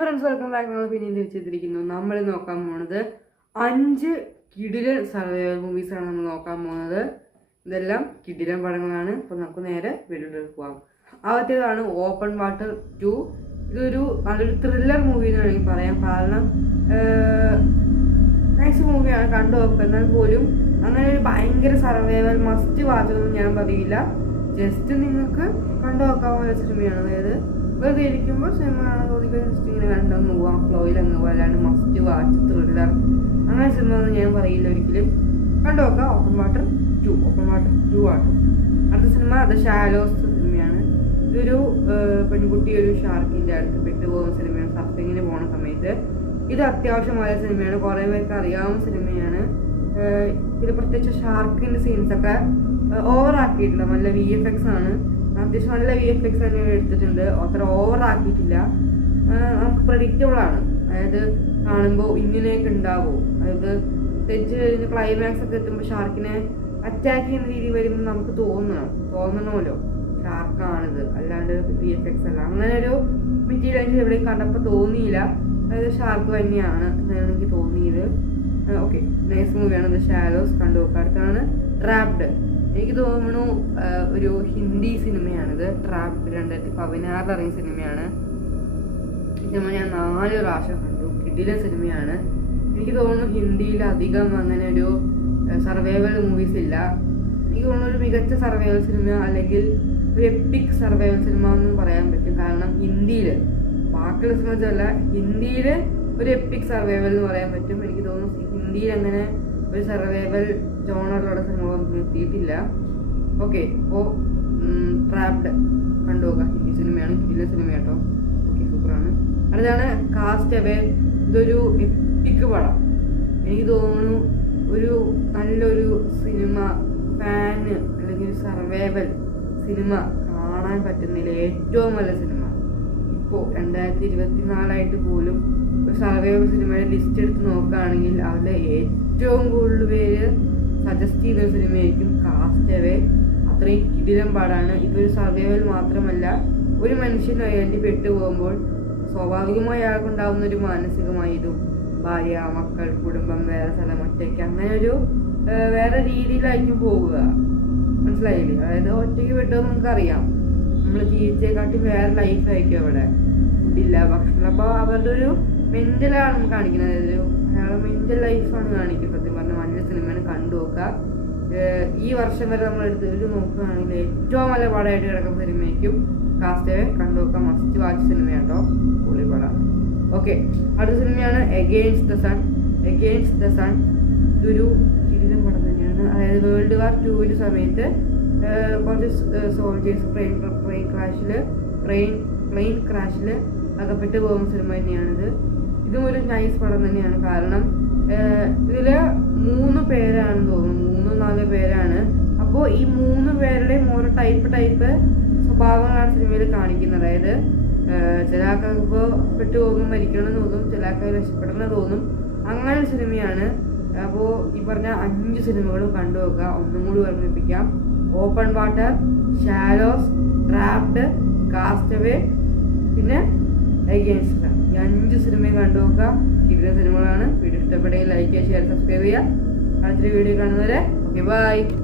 Friends, welcome back. നമ്മൾ പിന്നെയും തിരിച്ചെത്തിയിരിക്കുന്നു. നമ്മൾ നോക്കാൻ പോകുന്നത് 5 കിടിലൻ സർവൈവൽ മൂവീസാണ് നമ്മൾ നോക്കാൻ പോകുന്നത്. ഇതെല്ലാം കിടിലൻ പടങ്ങളാണ്. അപ്പോൾ നമുക്ക് നേരെ വീഡിയോയിലേക്ക് പോകാം. ആദ്യത്തേതാണ് ഓപ്പൺ വാട്ടർ 2. ഇതൊരു നല്ലൊരു ത്രില്ലർ മൂവി എന്ന് വേണമെങ്കിൽ പറയാം. കാരണം നൈസ് മൂവിയാണ്, കണ്ടു നോക്കുക. എന്നാൽ പോലും അങ്ങനെ ഒരു ഭയങ്കര സർവൈവൽ മസ്റ്റ് വാച്ചൊന്നും ഞാൻ പറയില്ല. ജസ്റ്റ് നിങ്ങൾക്ക് കണ്ടു നോക്കാവുന്ന സിനിമയാണ്. അതായത് വെറുതെ ഇരിക്കുമ്പോൾ സിനിമ കാണാൻ തോന്നിക്കുക, ജസ്റ്റ് ഇങ്ങനെ കണ്ടൊന്ന് പോവാം, ഫ്ലോയിൽ അങ്ങ് പോകാൻ. അല്ലാണ്ട് മസ്റ്റ് വാച്ച് ത്രില്ലർ അങ്ങനെ സിനിമ ഒന്നും ഞാൻ പറയില്ല ഒരിക്കലും. കണ്ടു നോക്കാം. ഓപ്പൺ വാട്ടർ 2 ആണ്. അടുത്ത സിനിമ ദ ഷാലോസ് സിനിമയാണ്. ഇതൊരു പെൺകുട്ടി ഒരു ഷാർക്കിൻ്റെ അടുത്ത് പെട്ടുപോകുന്ന സിനിമയാണ്. സർഫിങ്ങിന് പോണ സമയത്ത് ഇത് അത്യാവശ്യമായ സിനിമയാണ്. കുറേ പേർക്ക് അറിയാവുന്ന സിനിമയാണ്. ഇത് പ്രത്യേകിച്ച് ഷാർക്കിൻ്റെ സീൻസൊക്കെ ഓവറാക്കിയിട്ടില്ല. നല്ല VFX ആണ്. അത്യാവശ്യം നല്ല VFX തന്നെ എടുത്തിട്ടുണ്ട്. അത്ര ഓവറാക്കിയിട്ടില്ല. നമുക്ക് പ്രഡിക്റ്റബിൾ ആണ്. അതായത് കാണുമ്പോൾ ഇങ്ങനെയൊക്കെ ഉണ്ടാവും. അതായത് പ്രത്യേകിച്ച് കഴിഞ്ഞ് ക്ലൈമാക്സ് ഒക്കെ എത്തുമ്പോൾ ഷാർക്കിനെ അറ്റാക്ക് ചെയ്യുന്ന രീതി വരുമ്പോൾ നമുക്ക് തോന്നണമല്ലോ ഷാർക്കാണിത്, അല്ലാണ്ട് VFX അല്ല. അങ്ങനെ ഒരു മെറ്റീരിയൽ എനിക്ക് എവിടെയും കണ്ടപ്പോൾ തോന്നിയില്ല. അതായത് ഷാർക്ക് തന്നെയാണ് എന്നാണ് എനിക്ക് തോന്നിയത്. ഓക്കെ, നൈസ് മൂവിയാണ് ദ ഷാലോസ്. കണ്ടു നോക്കുക. അടുത്താണ് ട്രാപ്ഡ്. എനിക്ക് തോന്നുന്നു ഒരു ഹിന്ദി സിനിമയാണിത്. ട്രാപ്ഡ് 2016 ഇറങ്ങിയ സിനിമയാണ്. സിനിമ ഞാൻ 4 പ്രാവശ്യം കണ്ടു. കിടിലൻ സിനിമയാണ്. എനിക്ക് തോന്നുന്നു ഹിന്ദിയിൽ അധികം അങ്ങനെ ഒരു സർവൈവൽ മൂവീസ് ഇല്ല. എനിക്ക് തോന്നുന്നു ഒരു മികച്ച സർവൈവൽ സിനിമ അല്ലെങ്കിൽ ഒരു എപ്പിക് സർവൈവൽ സിനിമ എന്നും പറയാൻ പറ്റും. കാരണം ഹിന്ദിയിൽ ബാക്കിയുള്ള സിനിമ ഹിന്ദിയിൽ ഒരു എപ്പിക് സർവൈവൽ എന്ന് പറയാൻ പറ്റും. എനിക്ക് തോന്നുന്നു ഹിന്ദിയിൽ അങ്ങനെ ഒരു സർവൈവൽ ജോണറിലുള്ള സിനിമകളൊന്നും എത്തിയിട്ടില്ല. ഓക്കെ, അപ്പോൾ ട്രാപ്ഡ് കണ്ടുപോകുക. ഹിന്ദി സിനിമയാണ്, കിടിലൻ സിനിമ കേട്ടോ. ഓക്കെ, സൂപ്പറാണ്. അടുത്താണ് കാസ്റ്റ് അവേ. ഇതൊരു എപ്പിക് പടം. എനിക്ക് തോന്നുന്നു ഒരു നല്ലൊരു സിനിമ ഫാന് അല്ലെങ്കിൽ സർവൈവൽ സിനിമ കാണാൻ പറ്റുന്നതിൽ ഏറ്റവും നല്ല സിനിമ. ഇപ്പോൾ 2024 പോലും ഒരു സർവൈവൽ സിനിമയുടെ ലിസ്റ്റ് എടുത്ത് നോക്കുകയാണെങ്കിൽ അവരുടെ ഏറ്റവും കൂടുതൽ പേര് സജസ്റ്റ് ചെയ്തൊരു സിനിമയായിരിക്കും കാസ്റ്റ് അവേ. അത്രയും കിടിലൻ പാടാണ്. ഇതൊരു സർവൈവൽ മാത്രമല്ല, ഒരു മനുഷ്യൻ അതിൽ പെട്ടുപോകുമ്പോൾ സ്വാഭാവികമായി അയാൾക്കുണ്ടാകുന്ന ഒരു മാനസികമായ ഇതും, ഭാര്യ, മക്കൾ, കുടുംബം, വേറെ സ്ഥലം, ഒറ്റയ്ക്ക്, അങ്ങനെ ഒരു വേറെ രീതിയിലായിരിക്കും പോവുക. മനസ്സിലായില്ലേ? അതായത് ഒറ്റയ്ക്ക് പെട്ടതെന്ന് നമുക്കറിയാം. നമ്മൾ ജീവിച്ചേക്കാട്ടി വേറെ ലൈഫായിരിക്കും അവിടെ. ഫുഡില്ല, ഭക്ഷണം. അപ്പോൾ അവരുടെ ഒരു മെൻ്റലാണ് കാണിക്കുന്നത്. അതായത് അയാളുടെ മെൻ്റൽ ലൈഫാണ് കാണിക്കുന്നത്. സത്യം പറഞ്ഞാൽ നല്ല സിനിമയാണ്, കണ്ടു നോക്കുക. ഈ വർഷം വരെ നമ്മൾ എടുത്ത് നോക്കുകയാണെങ്കിൽ ഏറ്റവും നല്ല പടമായിട്ട് കിടക്കുന്ന സിനിമയ്ക്കും കാസ്റ്റ് അവേ. കണ്ടു നോക്കുക. മസ്റ്റ് വാച്ച് സിനിമ കേട്ടോ, പൊളി പടമാണ്. ഓക്കെ, അടുത്ത സിനിമയാണ് എഗെയിൻസ്റ്റ് ദ സൺ. ഇതൊരു കിടിലൻ പടം തന്നെയാണ്. അതായത് വേൾഡ് വാർ 2 സമയത്ത് കുറച്ച് സോൾജേഴ്സ് പ്ലെയിൻ ക്രാഷിൽ അകപ്പെട്ട് പോകുന്ന സിനിമ തന്നെയാണിത്. ഇതും ഒരു നൈസ് പടം തന്നെയാണ്. കാരണം ഇതിൽ 3 പേരാണെന്ന് തോന്നുന്നു, 3-4 പേരാണ്. അപ്പോൾ ഈ 3 പേരുടെയും ഓരോ ടൈപ്പ് സ്വഭാവങ്ങളാണ് സിനിമയിൽ കാണിക്കുന്നത്. അതായത് ചില ആൾക്കാർക്ക് ഇപ്പോൾ പെട്ടുപോകുമ്പോൾ മരിക്കണമെന്ന് തോന്നും, ചില ആൾക്കാർ രക്ഷപ്പെടണമെന്ന് തോന്നും. അങ്ങനെ ഒരു സിനിമയാണ്. അപ്പോൾ ഈ പറഞ്ഞ 5 സിനിമകളും കണ്ടു നോക്കുക. ഒന്നും കൂടി ഓർമ്മിപ്പിക്കാം: open water, shallows, trapped, cast away, പിന്നെ എഗെയിൻസ്റ്റ് ദ സൺ. ഈ 5 സിനിമയും കണ്ടു നോക്കുക. കിടിലൻ സിനിമകളാണ്. വീഡിയോ ഇഷ്ടപ്പെടുകയും ലൈക്ക് ചെയ്യുക, ഷെയർ, സബ്സ്ക്രൈബ് ചെയ്യുക. അടുത്തൊരു വീഡിയോ കാണുന്നവരെ ഓക്കെ, ബൈ.